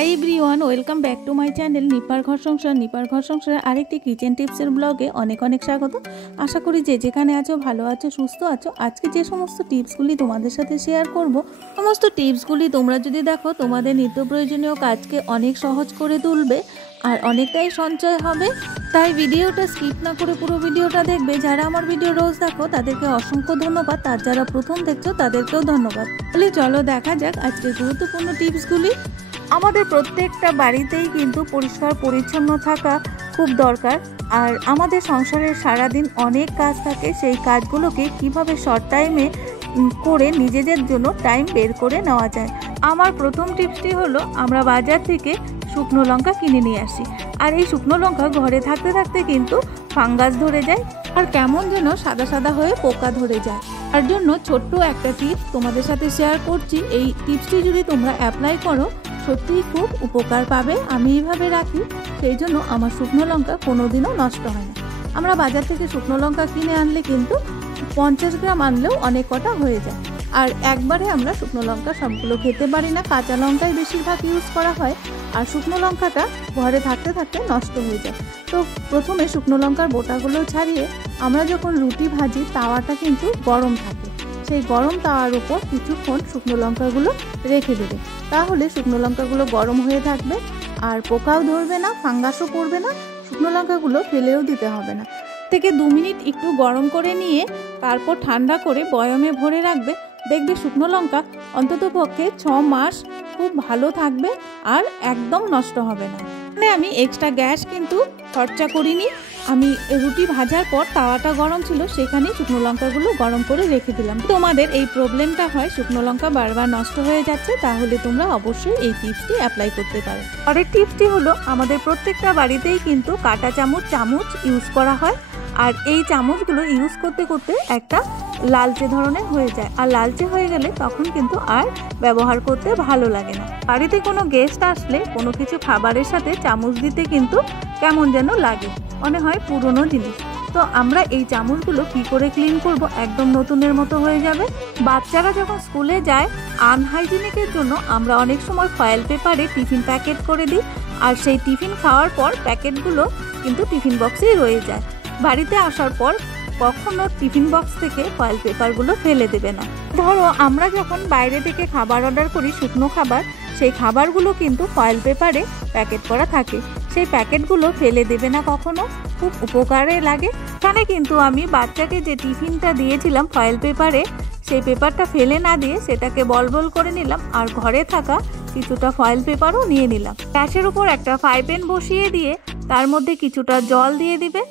High everyone welcome back to my channel निपार घर संसार आरेकटी किचेन टिप्सर ब्लगे अनेक अनेक स्वागत। आशा करी जे जेखाने आछो भालो आछो सुस्थ आछो। आज के जे समस्त टिप्सगुली तोमादेर साथे शेयर करब समस्त टिप्सगुली तोमरा जोदि देखो तोमादेर नित्य प्रयोजनीय काजके अनेक सहज करे तुलबे और अनेकटाई संचय होबे। ताई भिडियोटा स्किप ना करे पुरो भिडियोटा देखबे। जारा आमार भिडियो रोज देखो तादेरके असंख्य धन्यवाद, तार जारा प्रथम देखछो तादेरकेও धन्यवाद। ताहले चलो देखा जाक आजके गुरुत्वपूर्ण टिप्सगुली। आमादेर प्रत्येकटा बाड़ीतेई किन्तु परिष्कार परिच्छन्न थाका खूब दरकार और आमादेर संसारे सारा दिन अनेक काज थाके, सेई काजगुलोके किभाबे शर्ट टाइमे करे निजेदेर जोन्नो टाइम बेर करे नेওয়া যায়। आमार प्रथम टिप्सटी हलो आमरा बाजार थेके शुकनो लंका किने निये आसि और ये शुकनो लंका घरे थाकते थाकते किन्तु फांगास धरे जाए और केमन जेन सादा सादा हये पोका धरे जाए। तार जोन्नो छोट्टो एकटा टिप्स तोमादेर साथे शेयर करछि। एई टिप्सटी जोदि तोमरा अ্যাপ্লাই करो सत्यि खूब उपकार पाबे। आमी एइभाবে राखी सेई जोन्नो आमार शुकनो लंका कोनोदिनও नष्ट हय ना। आमरा बाजार थेके शुकनो लंका किने आनले किन्तु 50 ग्राम आनलेও अनेक कटा हये जाय और एकबारे आमरा शुकनो लंका सबगुलो खेते पारी ना। काँचा लंकाई बेशिरभाग यूज करा हय और शुकनो लंकाटा घरे थाकते थाकते नष्ट हये जाय। तो प्रथमे शुकनो लंकार बोटागुलो छाड़िए आमरा जखन रुटी भाजी तावाटा किन्तु गरम थाके, সেই গরম তাওয়ার উপর কিছুক্ষণ শুকনো লঙ্কাগুলো রেখে দেবে। তাহলে শুকনো লঙ্কাগুলো গরম হয়ে থাকবে আর পোকাও ধরবে না, ফাঙ্গাসও পড়বে না, শুকনো লঙ্কাগুলো ফেলেও দিতে হবে না। থেকে 2 মিনিট একটু গরম করে নিয়ে তারপর ঠান্ডা করে বয়মে ভরে রাখবে। দেখবে শুকনো লঙ্কা অন্ততপক্ষে 6 মাস খুব ভালো থাকবে আর একদম নষ্ট হবে না। মানে আমি এক্সট্রা গ্যাস কিন্তু খরচা করিনি। আমি রুটি ভাজার পর তাওয়াটা গরম ছিল সেখানে শুকনো লঙ্কাগুলো গরম করে রেখে দিলাম। তোমাদের এই প্রবলেমটা হয় শুকনো লঙ্কা বারবার নষ্ট হয়ে যাচ্ছে, তাহলে তোমরা অবশ্যই এই টিপসটি অ্যাপ্লাই করতে পারো। পরের টিপসটি হলো আমাদের প্রত্যেকটা বাড়িতেই কিন্তু কাঁটা চামচ ইউজ করা হয় আর এই চামচগুলো ইউজ করতে করতে একটা লালচে ধরনের হয়ে যায় আর লালচে হয়ে গেলে তখন কিন্তু আর ব্যবহার করতে ভালো লাগে না। বাড়িতে কোনো গেস্ট আসলে কোনো কিছু খাবারের সাথে চামচ দিতে কিন্তু কেমন যেন লাগে, মনে হয় পুরনো জিনিস। তো আমরা এই চামচগুলো কি করে ক্লিন করব, একদম নতুনের মতো হয়ে যাবে। বাচ্চারা যখন স্কুলে যায় আনহাইজিনিকের জন্য আমরা অনেক সময় ফয়েল পেপারে টিফিন প্যাকেট করে দিই আর সেই টিফিন খাওয়ার পর প্যাকেটগুলো কিন্তু টিফিন বক্সেই রয়ে যায়। বাড়িতে আসার পর কখনো টিফিন বক্স থেকে ফয়েল পেপারগুলো ফেলে দেবে না। ধরো আমরা যখন বাইরে থেকে খাবার অর্ডার করি শুকনো খাবার, সেই খাবারগুলো কিন্তু ফয়েল পেপারে প্যাকেট করা থাকে, সেই প্যাকেটগুলো ফেলে দেবে না কখনো, খুব উপকারে লাগে। এখানে কিন্তু আমি বাচ্চাকে যে টিফিনটা দিয়েছিলাম ফয়েল পেপারে, সেই পেপারটা ফেলে না দিয়ে সেটাকে বল বল করে নিলাম আর ঘরে থাকা কিছুটা ফয়েল পেপারও নিয়ে নিলাম। গ্যাসের উপর একটা ফ্রাই প্যান বসিয়ে দিয়ে তার মধ্যে কিছুটা জল দিয়ে দিবে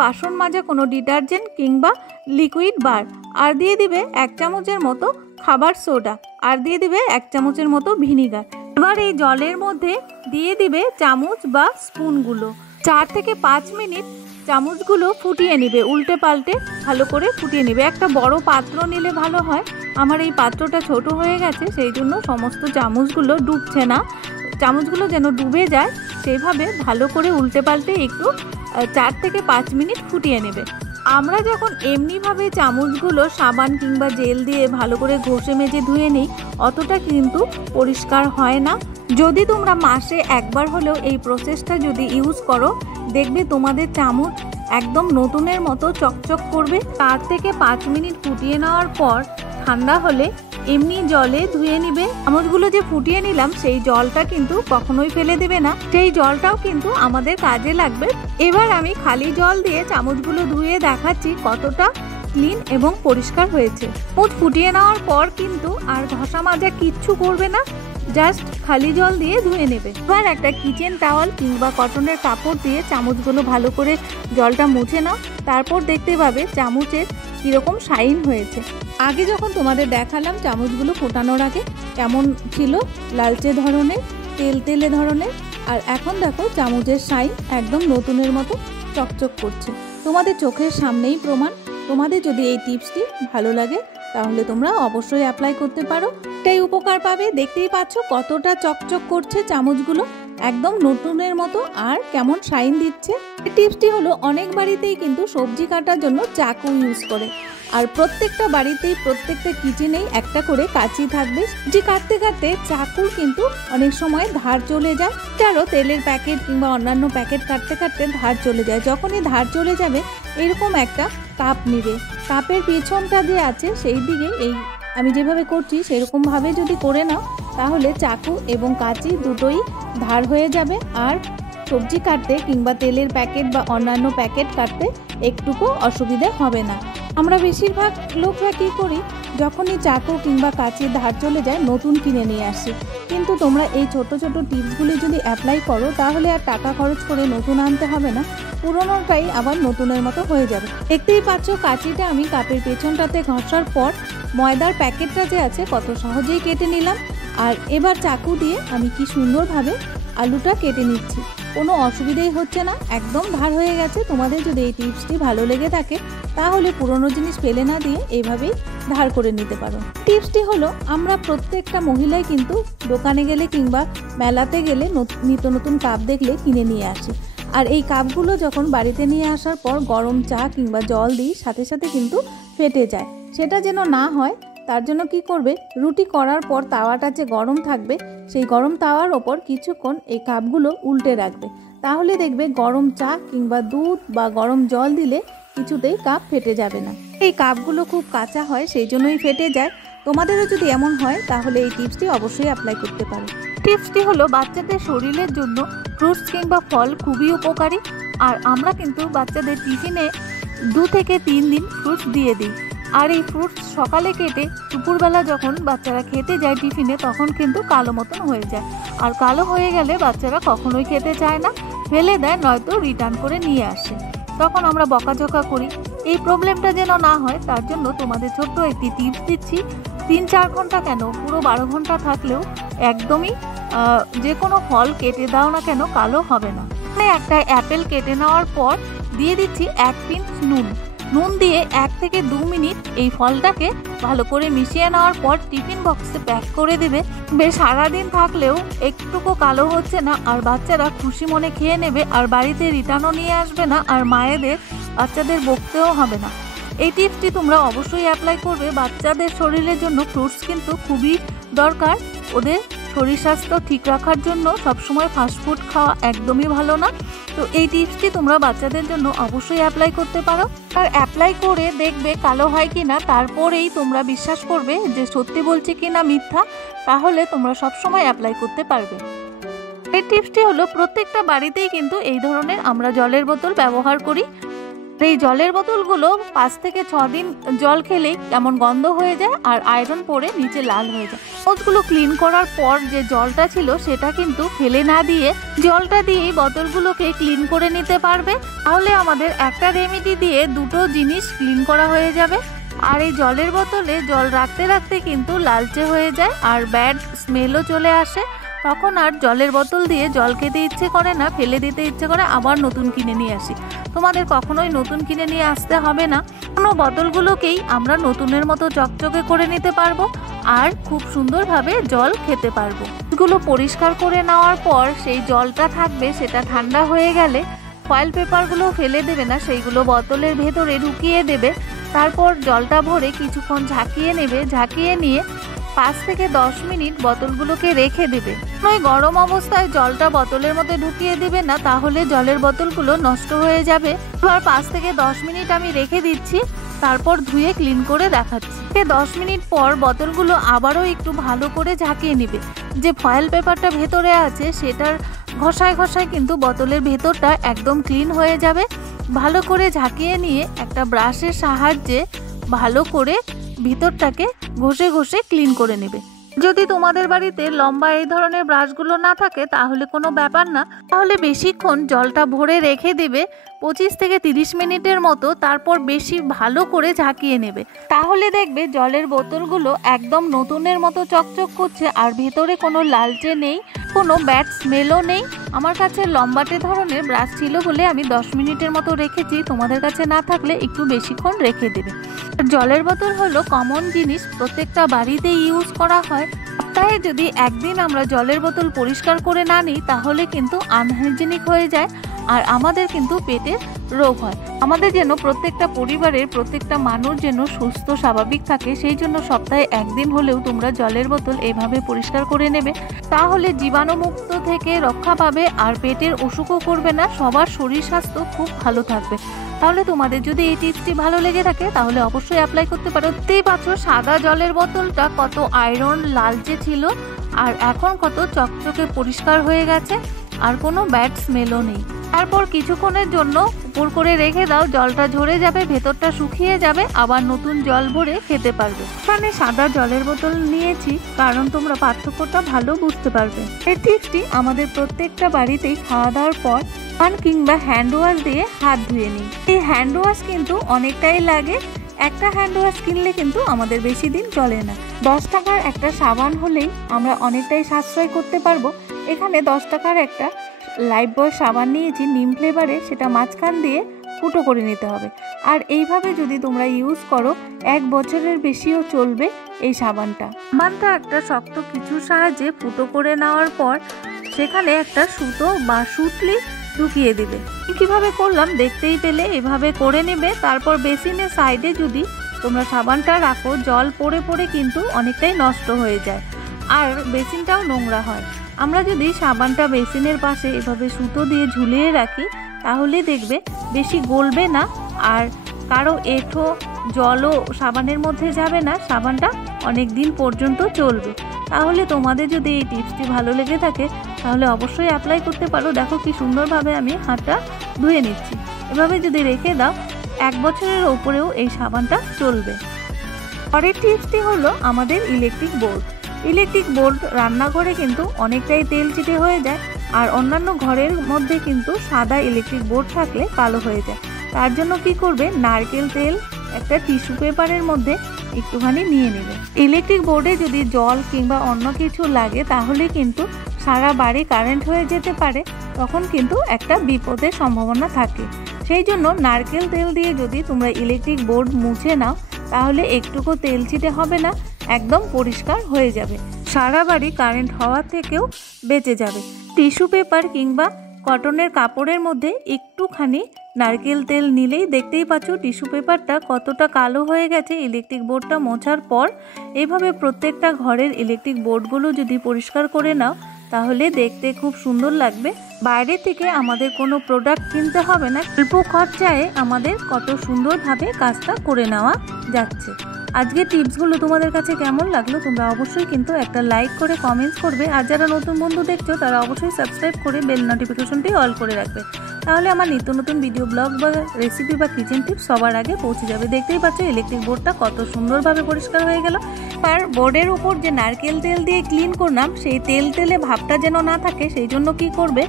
বাসন মাজা কোনো ডিটারজেন্ট কিংবা লিকুইড বার আর দিয়ে দিবে 1 চামচের মতো খাবার সোডা আর দিয়ে দিবে 1 চামচের মতো ভিনিগার। এবার এই জলের মধ্যে দিয়ে দিবে চামচ বা স্পুনগুলো। 4 থেকে 5 মিনিট চামচগুলো ফুটিয়ে নিবে, উল্টে পাল্টে ভালো করে ফুটিয়ে নিবে। একটা বড় পাত্র নিলে ভালো হয়। আমার এই পাত্রটা ছোট হয়ে গেছে সেই জন্য সমস্ত চামচগুলো ডুবছে না, চামচগুলো যেন ডুবে যায় সেইভাবে ভালো করে উল্টে পাল্টে একটু 4 থেকে 5 মিনিট ফুটিয়ে নেবে। আমরা যখন এমনিভাবে চামচগুলো সাবান কিংবা জেল দিয়ে ভালো করে ঘষে মেজে ধুয়ে নিই অতটা কিন্তু পরিষ্কার হয় না। যদি তোমরা মাসে একবার হলেও এই প্রসেসটা যদি ইউজ করো দেখবে তোমাদের চামচ একদম নতুনের মতো চকচক করবে। 4 থেকে 5 মিনিট ফুটিয়ে নেওয়ার পর ঠান্ডা হলে এমনি জলে ধুয়ে নিবে। চামচগুলো যে ফুটিয়ে নিলাম সেই জলটা কিন্তু কখনোই ফেলে দেবে না, সেই জলটাও কিন্তু আমাদের কাজে লাগবে। এবার আমি খালি জল দিয়ে চামচগুলো ধুয়ে দেখাচ্ছি কতটা ক্লিন এবং পরিষ্কার হয়েছে। চামচ ফুটিয়ে নেওয়ার পর কিন্তু আর ঘষা মাজা কিচ্ছু করবে না, জাস্ট খালি জল দিয়ে ধুয়ে নেবে। এবার একটা কিচেন টাওয়াল কিংবা কটনের কাপড় দিয়ে চামচগুলো ভালো করে জলটা মুছে নাও, তারপর দেখতে পাবে চামচের কীরকম শাইন হয়েছে। আগে যখন তোমাদের দেখালাম চামচগুলো ফোটানোর আগে কেমন ছিল, লালচে ধরনের তেলে ধরনের, আর এখন দেখো চামচের শাইন একদম নতুনের মতো চকচক করছে। তোমাদের চোখের সামনেই প্রমাণ। তোমাদের যদি এই টিপসটি ভালো লাগে তাহলে তোমরা অবশ্যই অ্যাপ্লাই করতে পারো, এটাই উপকার পাবে। দেখতেই পাচ্ছ কতটা চকচক করছে চামচগুলো। একদম নতুনের মতো আর কেমন শাইন দিচ্ছে। এই টিপসটি হলো অনেক বাড়িতেই কিন্তু সবজি কাটার জন্য চাকু ইউজ করে, আর প্রত্যেকটা বাড়িতেই প্রত্যেকটা কিচেনেই একটা করে কাঁচি থাকবে। সবজি কাটতে কাটতে চাকুর কিন্তু অনেক সময় ধার চলে যায়, আরও তেলের প্যাকেট কিংবা অন্যান্য প্যাকেট কাটতে কাটতে ধার চলে যায়। যখনই ধার চলে যাবে এরকম একটা কাপ নিবে, কাপের পিছনটা যে আছে সেই দিকে এই আমি যেভাবে করছি সেরকমভাবে যদি করে নাও তাহলে চাকু এবং কাঁচি দুটোই ধার হয়ে যাবে, আর সবজি কাটতে কিংবা তেলের প্যাকেট বা অন্যান্য প্যাকেট কাটতে একটুকু অসুবিধে হবে না। আমরা বেশিরভাগ লোকরা কী করি, যখনই চাকু কিংবা কাঁচির ধার চলে যায় নতুন কিনে নিয়ে আসি, কিন্তু তোমরা এই ছোট ছোট টিপসগুলি যদি অ্যাপ্লাই করো তাহলে আর টাকা খরচ করে নতুন আনতে হবে না, পুরোনোটাই আবার নতুনের মতো হয়ে যাবে। দেখতেই পাচ্ছ কাঁচিটা আমি কাপের পেছনটাতে ঘষার পর ময়দার প্যাকেটটা যে আছে কত সহজেই কেটে নিলাম, আর এবার চাকু দিয়ে আমি কি সুন্দরভাবে আলুটা কেটে নিচ্ছি, কোনো অসুবিধাই হচ্ছে না, একদম ধার হয়ে গেছে। তোমাদের যদি এই টিপসটি ভালো লেগে থাকে তাহলে পুরনো জিনিস ফেলে না দিয়ে এইভাবেই ধার করে নিতে পারো। টিপসটি হলো আমরা প্রত্যেকটা মহিলাই কিন্তু দোকানে গেলে কিংবা মেলাতে গেলে নিত্য নতুন কাপ দেখলে কিনে নিয়ে আসি, আর এই কাপগুলো যখন বাড়িতে নিয়ে আসার পর গরম চা কিংবা জল দিই সাথে সাথে কিন্তু ফেটে যায়। সেটা যেন না হয় তার জন্য কি করবে, রুটি করার পর তাওয়াটা যে গরম থাকবে সেই গরম তাওয়ার ওপর কিছুক্ষণ এই কাপগুলো উল্টে রাখবে, তাহলে দেখবে গরম চা কিংবা দুধ বা গরম জল দিলে কিছুতেই কাপ ফেটে যাবে না। এই কাপগুলো খুব কাঁচা হয় সেই জন্যই ফেটে যায়। তোমাদেরও যদি এমন হয় তাহলে এই টিপসটি অবশ্যই অ্যাপ্লাই করতে পারো। টিপসটি হলো বাচ্চাদের শরীরের জন্য ফ্রুটস কিংবা ফল খুবই উপকারী, আর আমরা কিন্তু বাচ্চাদের টিফিনে 2 থেকে 3 দিন ফ্রুটস দিয়ে দিই, আর এই ফ্রুটস সকালে কেটে দুপুরবেলা যখন বাচ্চারা খেতে যায় টিফিনে তখন কিন্তু কালো মতন হয়ে যায়, আর কালো হয়ে গেলে বাচ্চারা কখনোই খেতে চায় না, ফেলে দেয় নয়তো রিটার্ন করে নিয়ে আসে, তখন আমরা বকাঝকা করি। এই প্রবলেমটা যেন না হয় তার জন্য তোমাদের ছোট্ট একটি টিপস দিচ্ছি, 3-4 ঘন্টা কেন পুরো 12 ঘন্টা থাকলেও একদমই যে কোনো ফল কেটে দাও না কেন কালো হবে না। একটা অ্যাপেল কেটে নেওয়ার পর দিয়ে দিচ্ছি 1 পিঞ্চ নুন দিয়ে 1 থেকে 2 মিনিট এই ফলটাকে ভালো করে মিশিয়ে নেওয়ার পর টিফিন বক্সে প্যাক করে দেবে। বেশ সারাদিন থাকলেও একটুকু কালো হচ্ছে না, আর বাচ্চারা খুশি মনে খেয়ে নেবে, আর বাড়িতে রিটার্নও নিয়ে আসবে না, আর মায়েদের বাচ্চাদের বকতেও হবে না। এই টিপসটি তোমরা অবশ্যই অ্যাপ্লাই করবে। বাচ্চাদের শরীরের জন্য ফ্রুটস কিন্তু খুবই দরকার, ওদের শরীর স্বাস্থ্য ঠিক রাখার জন্য সবসময় ফাস্টফুড খাওয়া একদমই ভালো না। তো এই টিপসটি তোমরা বাচ্চাদের জন্য অবশ্যই অ্যাপ্লাই করতে পারো, আর অ্যাপ্লাই করে দেখবে কালো হয় কি না, তারপরেই তোমরা বিশ্বাস করবে যে সত্যি বলছি কি না মিথ্যা, তাহলে তোমরা সবসময় অ্যাপ্লাই করতে পারবে। এই টিপসটি হলো প্রত্যেকটা বাড়িতেই কিন্তু এই ধরনের আমরা জলের বোতল ব্যবহার করি। এই জলের বোতলগুলো 5 থেকে 6 দিন জল খেলেই কেমন গন্ধ হয়ে যায়, আর আয়রন পড়ে নিচে লাল হয়ে যায়। বোতলগুলো ক্লিন করার পর যে জলটা ছিল সেটা কিন্তু ফেলে না দিয়ে জলটা দিয়েই বোতলগুলোকে ক্লিন করে নিতে পারবে, তাহলে আমাদের একটা রেমেডি দিয়ে দুটো জিনিস ক্লিন করা হয়ে যাবে। আর এই জলের বোতলে জল রাখতে রাখতে কিন্তু লালচে হয়ে যায় আর ব্যাড স্মেলও চলে আসে, তখন আর জলের বোতল দিয়ে জল খেতে ইচ্ছে করে না, ফেলে দিতে ইচ্ছে করে, আবার নতুন কিনে নিয়ে আসি। তোমাদের কখনোই নতুন কিনে নিয়ে আসতে হবে না, কোনো বোতলগুলোকেই আমরা নতুনের মতো চকচকে করে নিতে পারবো আর খুব সুন্দরভাবে জল খেতে পারবো। এগুলো পরিষ্কার করে নেওয়ার পর সেই জলটা থাকবে, সেটা ঠান্ডা হয়ে গেলে ফয়েল পেপারগুলো ফেলে দেবে না, সেইগুলো বোতলের ভেতরে ঢুকিয়ে দেবে। তারপর জলটা ভরে কিছুক্ষণ ঝাঁকিয়ে নেবে, ঝাঁকিয়ে নিয়ে 5 থেকে 10 মিনিট বোতলগুলোকে রেখে দেবে। ওই গরম অবস্থায় জলটা বোতলের মধ্যে ঢুকিয়ে দিবে না, তাহলে জলের বোতলগুলো নষ্ট হয়ে যাবে। এবার 5 থেকে 10 মিনিট আমি রেখে দিচ্ছি, তারপর ধুয়ে ক্লিন করে দেখাচ্ছি। 10 মিনিট পর বোতলগুলো আবারও একটু ভালো করে ঝাঁকিয়ে নেবে। যে ফয়েল পেপারটা ভেতরে আছে সেটার ঘষায় ঘষায় কিন্তু বোতলের ভেতরটা একদম ক্লিন হয়ে যাবে। ভালো করে ঝাঁকিয়ে নিয়ে একটা ব্রাশের সাহায্যে ভালো করে ভিতরটাকে ঘষে ঘষে ক্লিন করে নেবে। যদি তোমাদের বাড়িতে লম্বা এই ধরনের ব্রাশগুলো না থাকে তাহলে কোনো ব্যাপার না, তাহলে বেশিক্ষণ জলটা ভরে রেখে দেবে 25 থেকে 30 মিনিটের মতো, তারপর বেশি ভালো করে ঝাঁকিয়ে নেবে। তাহলে দেখবে জলের বোতলগুলো একদম নতুনের মতো চকচক করছে আর ভেতরে কোনো লালচে নেই, কোনো ব্যাড স্মেলও নেই। আমার কাছে লম্বাটে ধরনের ব্রাশ ছিল বলে আমি 10 মিনিটের মতো রেখেছি, তোমাদের কাছে না থাকলে একটু বেশিক্ষণ রেখে দেবে। জলের বোতল হলো কমন জিনিস, প্রত্যেকটা বাড়িতেই ইউজ করা হয়। সপ্তাহে যদি একদিন আমরা জলের বোতল পরিষ্কার করে না নিই তাহলে কিন্তু আনহাইজেনিক হয়ে যায় আর আমাদের কিন্তু পেটের রোগ হয়। আমাদের যেন প্রত্যেকটা পরিবারের প্রত্যেকটা মানুষ যেন সুস্থ স্বাভাবিক থাকে, সেই জন্য সপ্তাহে একদিন হলেও তোমরা জলের বোতল এভাবে পরিষ্কার করে নেবে। তাহলে জীবাণুমুক্ত থেকে রক্ষা পাবে আর পেটের অসুখও করবে না, সবার শরীর স্বাস্থ্য খুব ভালো থাকবে। তাহলে তোমাদের যদি এই টিপসটি ভালো লেগে থাকে তাহলে অবশ্যই অ্যাপ্লাই করতে পারো। দেখতেই পাচ্ছ সাদা জলের বোতলটা কত আয়রন লালচে ছিল আর এখন কত চকচকে পরিষ্কার হয়ে গেছে আর কোনো ব্যাড স্মেলও নেই। তারপর কিছুক্ষণের জন্য উপর করে রেখে দাও, জলটা ঝরে যাবে, ভেতরটা শুকিয়ে যাবে, আবার নতুন জল ভরে খেতে পারবে। এখানে সাদা জলের বোতল নিয়েছি কারণ তোমরা পার্থক্যটা ভালো বুঝতে পারবে। এই টিপসটি আমাদের প্রত্যেকটা বাড়িতেই খাওয়া দাওয়ার পর সাবান কিংবা হ্যান্ড ওয়াশ দিয়ে হাত ধুয়ে নিই। এই হ্যান্ড ওয়াশ কিন্তু অনেকটাই লাগে, একটা হ্যান্ড ওয়াশ কিনলে কিন্তু আমাদের বেশি দিন চলে না। 10 টাকার একটা সাবান হলেই আমরা অনেকটাই সাশ্রয় করতে পারবো। এখানে 10 টাকার একটা লাইফবয় সাবান নিয়েছি নিম ফ্লেভারে, সেটা মাঝখান দিয়ে ফুটো করে নিতে হবে। আর এইভাবে যদি তোমরা ইউজ করো 1 বছরের বেশিও চলবে এই সাবানটা। সাবানটা একটা শক্ত কিছুর সাহায্যে ফুটো করে নেওয়ার পর সেখানে একটা সুতো বা সুতলি ঢুকিয়ে দিবে। কিভাবে করলাম দেখতেই পেলে, এভাবে করে নেবে। তারপর বেসিনের সাইডে যদি তোমরা সাবানটা রাখো জল পড়ে পড়ে কিন্তু অনেকটাই নষ্ট হয়ে যায় আর বেসিনটাও নোংরা হয়। আমরা যদি সাবানটা বেসিনের পাশে এভাবে সুতো দিয়ে ঝুলিয়ে রাখি তাহলে দেখবে বেশি গলবে না আর কারো এঁঠো জলও সাবানের মধ্যে যাবে না, সাবানটা অনেক দিন পর্যন্ত চলবে। তাহলে তোমাদের যদি এই টিপসটি ভালো লেগে থাকে তাহলে অবশ্যই অ্যাপ্লাই করতে পারো। দেখো কি সুন্দরভাবে আমি হাতটা ধুয়ে নিচ্ছি। এভাবে যদি রেখে দাও 1 বছরের ওপরেও এই সাবানটা চলবে। পরের টিপসটি হলো আমাদের ইলেকট্রিক বোর্ড। ইলেকট্রিক বোর্ড রান্নাঘরে কিন্তু অনেকটাই তেল চিটে হয়ে যায় আর অন্যান্য ঘরের মধ্যে কিন্তু সাদা ইলেকট্রিক বোর্ড থাকলে কালো হয়ে যায়। তার জন্য কি করবে, নারকেল তেল একটা টিস্যু পেপারের মধ্যে একটুখানি নিয়ে নেবে। ইলেকট্রিক বোর্ডে যদি জল কিংবা অন্য কিছু লাগে তাহলে কিন্তু সারা বাড়ি কারেন্ট হয়ে যেতে পারে, তখন কিন্তু একটা বিপদের সম্ভাবনা থাকে। সেই জন্য নারকেল তেল দিয়ে যদি তোমরা ইলেকট্রিক বোর্ড মুছে নাও তাহলে একটুকু তেল চিটে হবে না, একদম পরিষ্কার হয়ে যাবে, সারা বাড়ি কারেন্ট হওয়া থেকেও বেঁচে যাবে। টিস্যু পেপার কিংবা কটনের কাপড়ের মধ্যে একটুখানি নারকেল তেল নিলেই দেখতেই পাচ্ছ টিস্যু পেপারটা কতটা কালো হয়ে গেছে ইলেকট্রিক বোর্ডটা মোছার পর। এইভাবে প্রত্যেকটা ঘরের ইলেকট্রিক বোর্ডগুলো যদি পরিষ্কার করে নাও তাহলে দেখতে খুব সুন্দর লাগবে। বাইরে থেকে আমাদের কোনো প্রোডাক্ট কিনতে হবে না, অল্প খরচায় আমাদের কত সুন্দরভাবে কাজটা করে নেওয়া যাচ্ছে। আজকের টিপসগুলো তোমাদের কাছে কেমন লাগলো তোমরা অবশ্যই কিন্তু একটা লাইক করে কমেন্টস করবে। আর যারা নতুন বন্ধু দেখছো তারা অবশ্যই সাবস্ক্রাইব করে বেল নোটিফিকেশনটি অল করে রাখবে, তাহলে আমার নিত্য নতুন ভিডিও ব্লগ বা রেসিপি বা কিচেন টিপস সবার আগে পৌঁছে যাবে। দেখতেই পাচ্ছ ইলেকট্রিক বোর্ডটা কত সুন্দরভাবে পরিষ্কার হয়ে গেল। আর বোর্ডের উপর যে নারকেল তেল দিয়ে ক্লিন করলাম সেই তেলে ভাবটা যেন না থাকে, সেই জন্য কি করবে,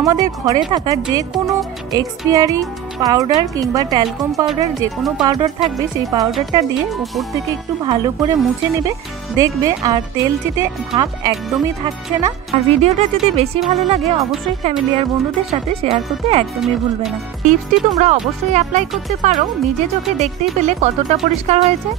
আমাদের ঘরে থাকা যে কোনো এক্সপায়ারি পাউডার কিংবা ট্যালকম পাউডার যে কোনো পাউডার থাকবে সেই পাউডারটা দিয়ে উপর থেকে একটু ভালো করে মুছে নেবে, দেখবে আর তেল চিটে ভাব একদমই থাকছে না। আর ভিডিওটা যদি বেশি ভালো লাগে অবশ্যই ফ্যামিলি আর বন্ধুদের সাথে শেয়ার করতে একদমই ভুলবে না। টিপসটি তোমরা অবশ্যই অ্যাপ্লাই করতে পারো, নিজে চোখে দেখতেই পেলে কতটা পরিষ্কার হয়েছে।